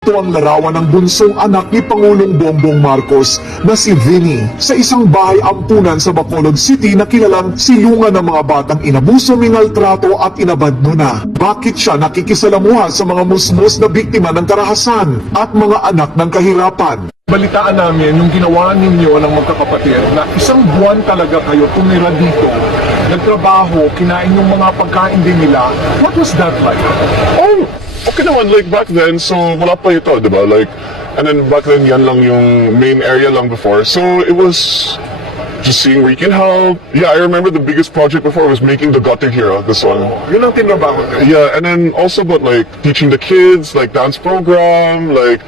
Ito ang larawan ng bunsong anak ni Pangulong Bongbong Marcos na si Vinny sa isang bahay ampunan sa Bacolod City na kilalang silungan ng mga batang inabuso, minaltrato at inabandona na. Bakit siya nakikisalamuha sa mga musmos na biktima ng karahasan at mga anak ng kahirapan? Balitaan namin yung ginawa ninyo ng magkakapatid na isang buwan talaga kayo tumira dito, nagtrabaho, kinain yung mga pagkain din nila. What was that like? Oh, okay naman, like back then, so wala pa ito, diba? Like, and then back then, yan lang yung main area lang before. So it was just seeing where you can help. Yeah, I remember the biggest project before was making the gutter here, this one. Yun ang tinrabaho nyo. Yeah, and then also about like teaching the kids, like dance program, like,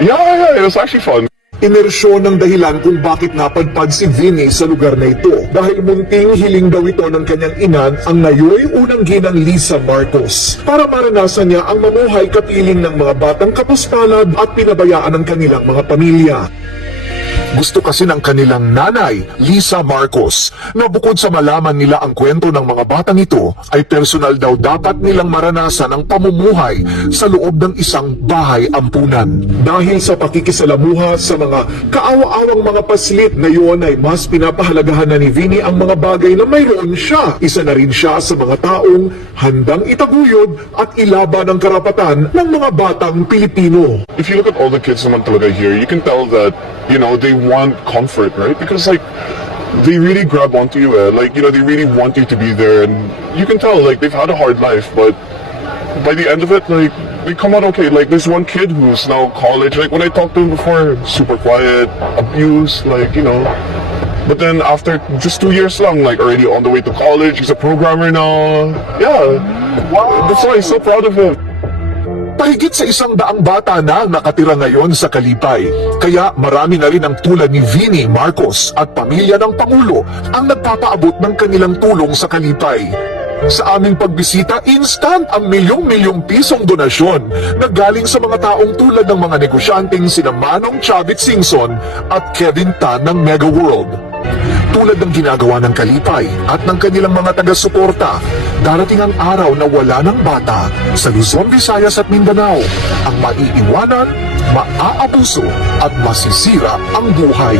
yeah, it was actually fun. Imersyon ng dahilan kung bakit napadpad si Vinny sa lugar na ito dahil munting hiling daw ito ng kanyang ina ang ngayoy unang ginang Lisa Marcos para maranasan niya ang mamuhay kapiling ng mga batang kapuspalad at pinabayaan ng kanilang mga pamilya. Gusto kasi ng kanilang nanay, Lisa Marcos, na bukod sa malaman nila ang kwento ng mga batang ito, ay personal daw dapat nilang maranasan ang pamumuhay sa loob ng isang bahay ampunan. Dahil sa pakikisalamuha sa mga kaawa-awang mga paslit na yun ay mas pinapahalagahan na ni Vinny ang mga bagay na mayroon siya. Isa na rin siya sa mga taong handang itaguyod at ilaban ang karapatan ng mga batang Pilipino. If you look at all the kids naman talaga here, you can tell that, you know, they want comfort, right? Because like, they really grab onto you, like, you know, they really want you to be there, and you can tell, like, they've had a hard life, but by the end of it, like, they come out okay. Like, there's one kid who's now college, like, when I talked to him before, super quiet, abused, like, you know, but then after just 2 years lang, like, already on the way to college, he's a programmer now. Yeah, wow. That's why I'm so proud of him. Pahigit sa 100 bata na ang nakatira ngayon sa Kalipay. Kaya marami na rin ang tulad ni Vinny Marcos at pamilya ng Pangulo ang nagpapaabot ng kanilang tulong sa Kalipay. Sa aming pagbisita, instant ang milyong-milyong pisong donasyon na galing sa mga taong tulad ng mga negosyanteng sina Manong Chavit Singson at Kevin Tan ng Mega World. Tulad ng ginagawa ng Kalipay at ng kanilang mga taga-suporta, darating ang araw na wala ng bata sa Luzon, Visayas at Mindanao ang maiiwanan, maaabuso at masisira ang buhay.